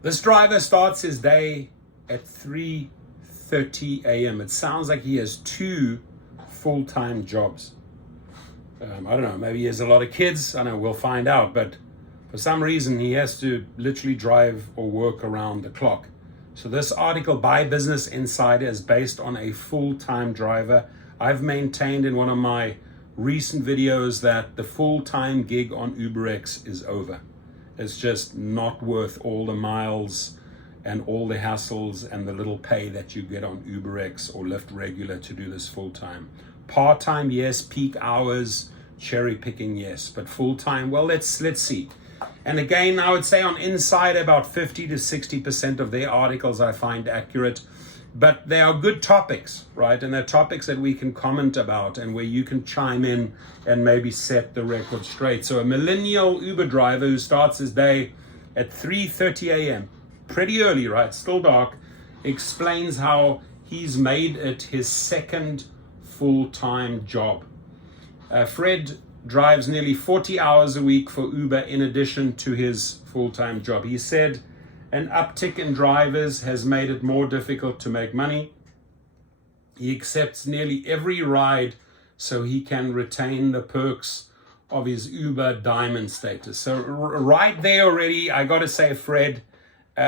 This driver starts his day at 3:30 a.m. It sounds like he has two full-time jobs. I don't know, maybe he has a lot of kids. I don't know, we'll find out. But for some reason, he has to literally drive or work around the clock. So this article by Business Insider is based on a full-time driver. I've maintained in one of my recent videos that the full-time gig on UberX is over. It's just not worth all the miles and all the hassles and the little pay that you get on UberX or Lyft regular to do this full-time. Part-time, yes. Peak hours, cherry picking, yes. But full-time, well, let's see. And again, I would say on Insider, about 50 to 60% of their articles I find accurate. But they are good topics, right? And they're topics that we can comment about and where you can chime in and maybe set the record straight. So a millennial Uber driver who starts his day at 3:30 a.m., pretty early, right? Still dark, explains how he's made it his second full-time job. Fred drives nearly 40 hours a week for Uber in addition to his full-time job. He said, an uptick in drivers has made it more difficult to make money. He accepts nearly every ride so he can retain the perks of his Uber Diamond status. So right there already, I got to say, Fred,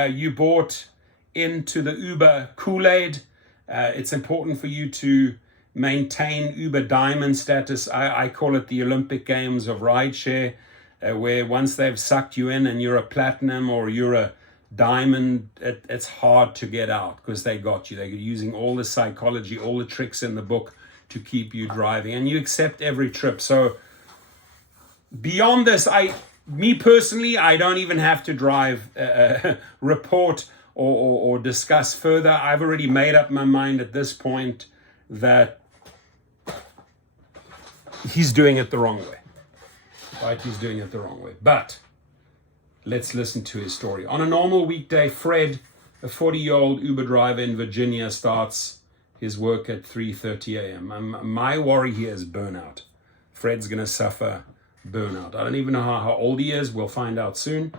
you bought into the Uber Kool-Aid. It's important for you to maintain Uber Diamond status. I call it the Olympic Games of Rideshare, where once they've sucked you in and you're a platinum or you're a diamond, it's hard to get out because they got you. They're using all the psychology, all the tricks in the book to keep you driving, and you accept every trip. So beyond this, me personally, I don't even have to drive, report or discuss further. I've already made up my mind at this point that he's doing it the wrong way, right? He's doing it the wrong way. But let's listen to his story. On a normal weekday, Fred, a 40-year-old Uber driver in Virginia, starts his work at 3:30 a.m. My worry here is burnout. Fred's going to suffer burnout. I don't even know how old he is. We'll find out soon.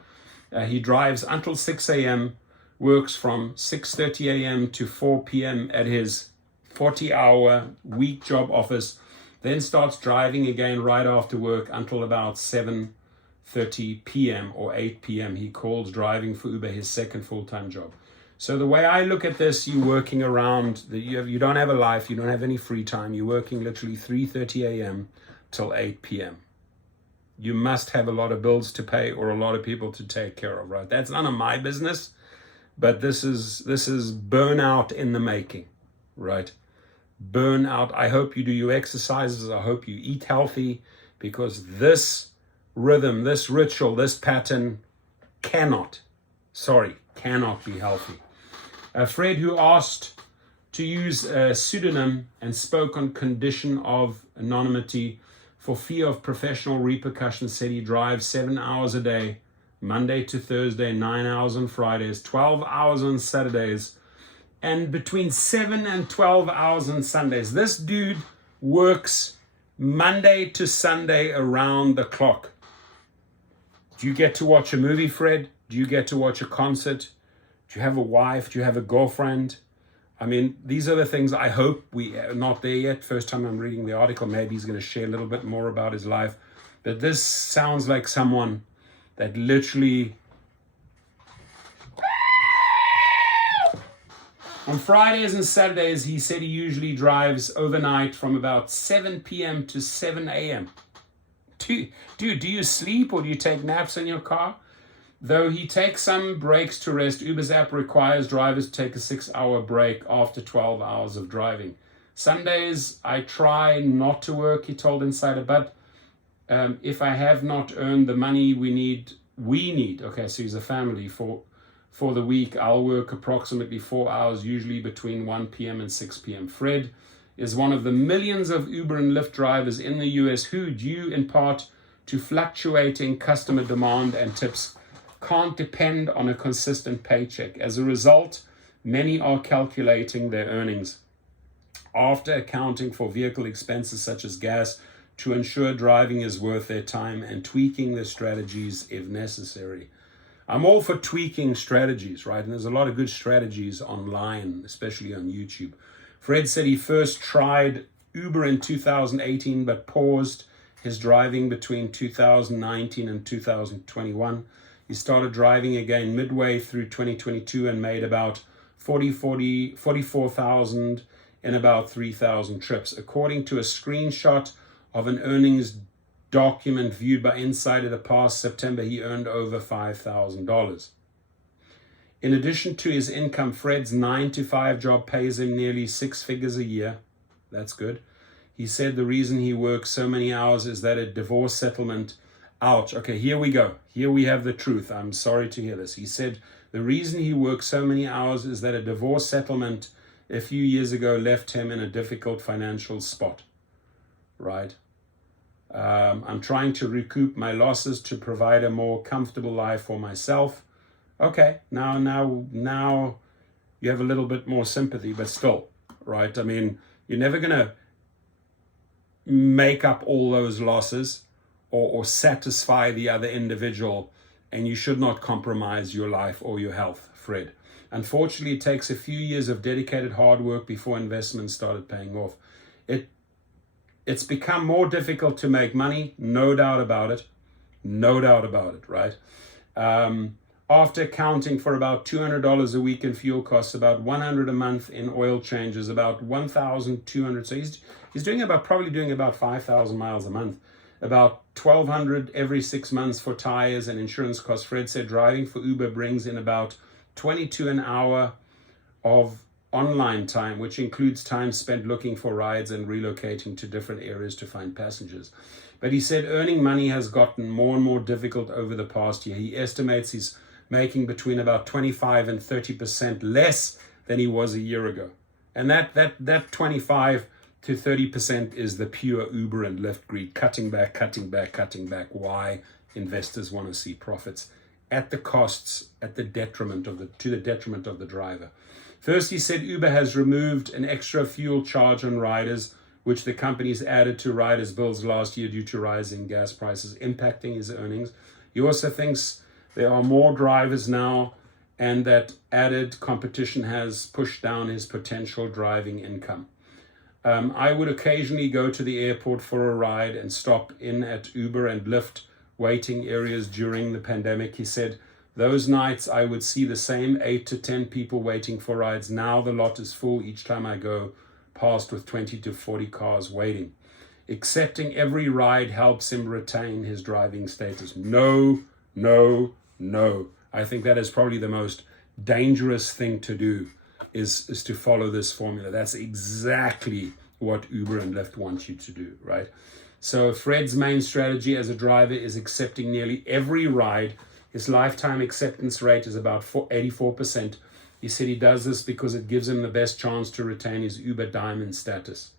He drives until 6 a.m., works from 6:30 a.m. to 4 p.m. at his 40-hour week job office, then starts driving again right after work until about 7:30 p.m. or 8 p.m. He calls driving for Uber his second full-time job. So the way I look at this, you're working around, you don't have a life, you don't have any free time. You're working literally 3:30 a.m. till 8 p.m. You must have a lot of bills to pay or a lot of people to take care of, right? That's none of my business, but this is burnout in the making, right? Burnout. I hope you do your exercises. I hope you eat healthy, because this rhythm, this ritual, this pattern cannot be healthy. Fred, who asked to use a pseudonym and spoke on condition of anonymity for fear of professional repercussions, said he drives 7 hours a day, Monday to Thursday, 9 hours on Fridays, 12 hours on Saturdays, and between 7 and 12 hours on Sundays. This dude works Monday to Sunday around the clock. Do you get to watch a movie, Fred? Do you get to watch a concert? Do you have a wife? Do you have a girlfriend? I mean, these are the things I hope we are not there yet. First time I'm reading the article, maybe he's going to share a little bit more about his life. But this sounds like someone that literally... On Fridays and Saturdays, he said he usually drives overnight from about 7 p.m. to 7 a.m. Dude, do you sleep or do you take naps in your car? Though he takes some breaks to rest, Uber's app requires drivers to take a 6-hour break after 12 hours of driving. Sundays, I try not to work, he told Insider, but if I have not earned the money we need, okay, so he's a family, for the week, I'll work approximately 4 hours, usually between 1 p.m. and 6 p.m. Fred is one of the millions of Uber and Lyft drivers in the US who, due in part to fluctuating customer demand and tips, can't depend on a consistent paycheck. As a result, many are calculating their earnings after accounting for vehicle expenses such as gas to ensure driving is worth their time and tweaking their strategies if necessary. I'm all for tweaking strategies, right? And there's a lot of good strategies online, especially on YouTube. Fred said he first tried Uber in 2018, but paused his driving between 2019 and 2021. He started driving again midway through 2022 and made about 44,000 in about 3,000 trips. According to a screenshot of an earnings document viewed by Insider the past September, he earned over $5,000. In addition to his income, Fred's 9-to-5 job pays him nearly 6 figures a year. That's good. He said the reason he works so many hours is that a divorce settlement, ouch, okay, here we go. Here we have the truth. I'm sorry to hear this. He said the reason he works so many hours is that a divorce settlement a few years ago left him in a difficult financial spot, right? I'm trying to recoup my losses to provide a more comfortable life for myself. Okay, now you have a little bit more sympathy, but still, right? I mean, you're never going to make up all those losses or satisfy the other individual, and you should not compromise your life or your health, Fred. Unfortunately, it takes a few years of dedicated hard work before investments started paying off. It's become more difficult to make money, no doubt about it. No doubt about it, right? After accounting for about $200 a week in fuel costs, about $100 a month in oil changes, about $1,200. So he's probably doing about 5,000 miles a month, about $1,200 every 6 months for tires and insurance costs. Fred said driving for Uber brings in about 22 an hour of online time, which includes time spent looking for rides and relocating to different areas to find passengers. But he said earning money has gotten more and more difficult over the past year. He estimates he's making between about 25 and 30% less than he was a year ago. And that 25 to 30% is the pure Uber and Lyft greed, cutting back. Why? Investors want to see profits at the costs, to the detriment of the driver. First, he said Uber has removed an extra fuel charge on riders, which the companies added to riders' bills last year due to rising gas prices, impacting his earnings. He also thinks there are more drivers now, and that added competition has pushed down his potential driving income. I would occasionally go to the airport for a ride and stop in at Uber and Lyft waiting areas during the pandemic. He said, those nights I would see the same 8 to 10 people waiting for rides. Now the lot is full each time I go past with 20 to 40 cars waiting. Accepting every ride helps him retain his driving status. No. I think that is probably the most dangerous thing to do is to follow this formula. That's exactly what Uber and Lyft want you to do, right? So Fred's main strategy as a driver is accepting nearly every ride. His lifetime acceptance rate is about 84%. He said he does this because it gives him the best chance to retain his Uber Diamond status,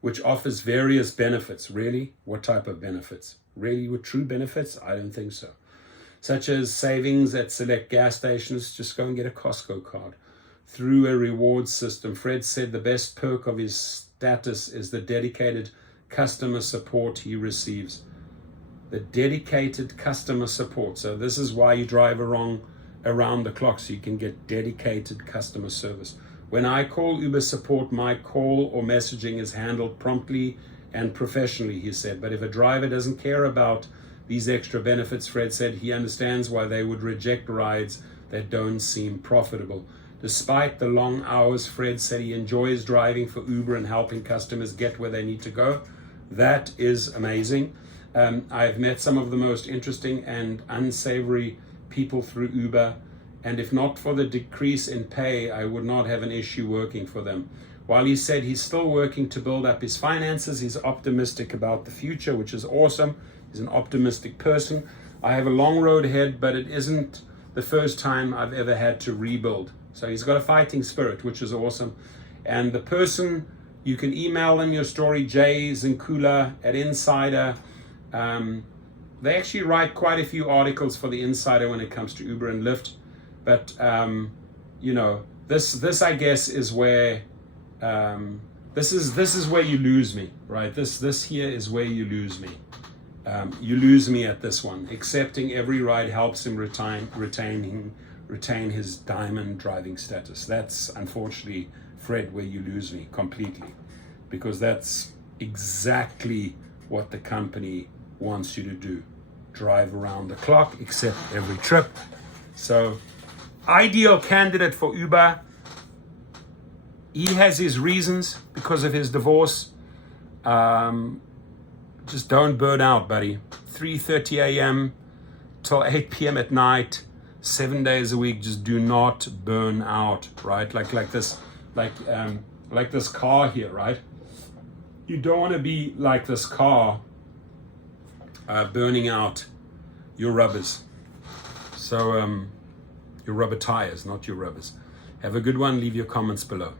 which offers various benefits. Really? What type of benefits? Really, with true benefits? I don't think so. Such as savings at select gas stations. Just go and get a Costco card. Through a rewards system. Fred said the best perk of his status is the dedicated customer support he receives. The dedicated customer support. So this is why you drive around the clock, so you can get dedicated customer service. When I call Uber support, my call or messaging is handled promptly and professionally, he said. But if a driver doesn't care about these extra benefits, Fred said he understands why they would reject rides that don't seem profitable. Despite the long hours, Fred said he enjoys driving for Uber and helping customers get where they need to go. That is amazing. I've met some of the most interesting and unsavory people through Uber, and if not for the decrease in pay, I would not have an issue working for them. While he said he's still working to build up his finances, he's optimistic about the future, which is awesome. He's an optimistic person. I have a long road ahead, but it isn't the first time I've ever had to rebuild. So he's got a fighting spirit, which is awesome. And the person, you can email them your story, Jay Zinkula at Insider. They actually write quite a few articles for the Insider when it comes to Uber and Lyft. But, this I guess is where, this is where you lose me, right? This here is where you lose me. You lose me at this one. Accepting every ride helps him retain his diamond driving status. That's unfortunately, Fred, where you lose me completely, because that's exactly what the company wants you to do. Drive around the clock, accept every trip. So, ideal candidate for Uber. He has his reasons because of his divorce. Just don't burn out, buddy. 3:30 a.m. till 8 p.m. at night, 7 days a week. Just do not burn out, right? Like this car here, right? You don't want to be like this car, burning out your rubbers. So your rubber tires, not your rubbers. Have a good one. Leave your comments below.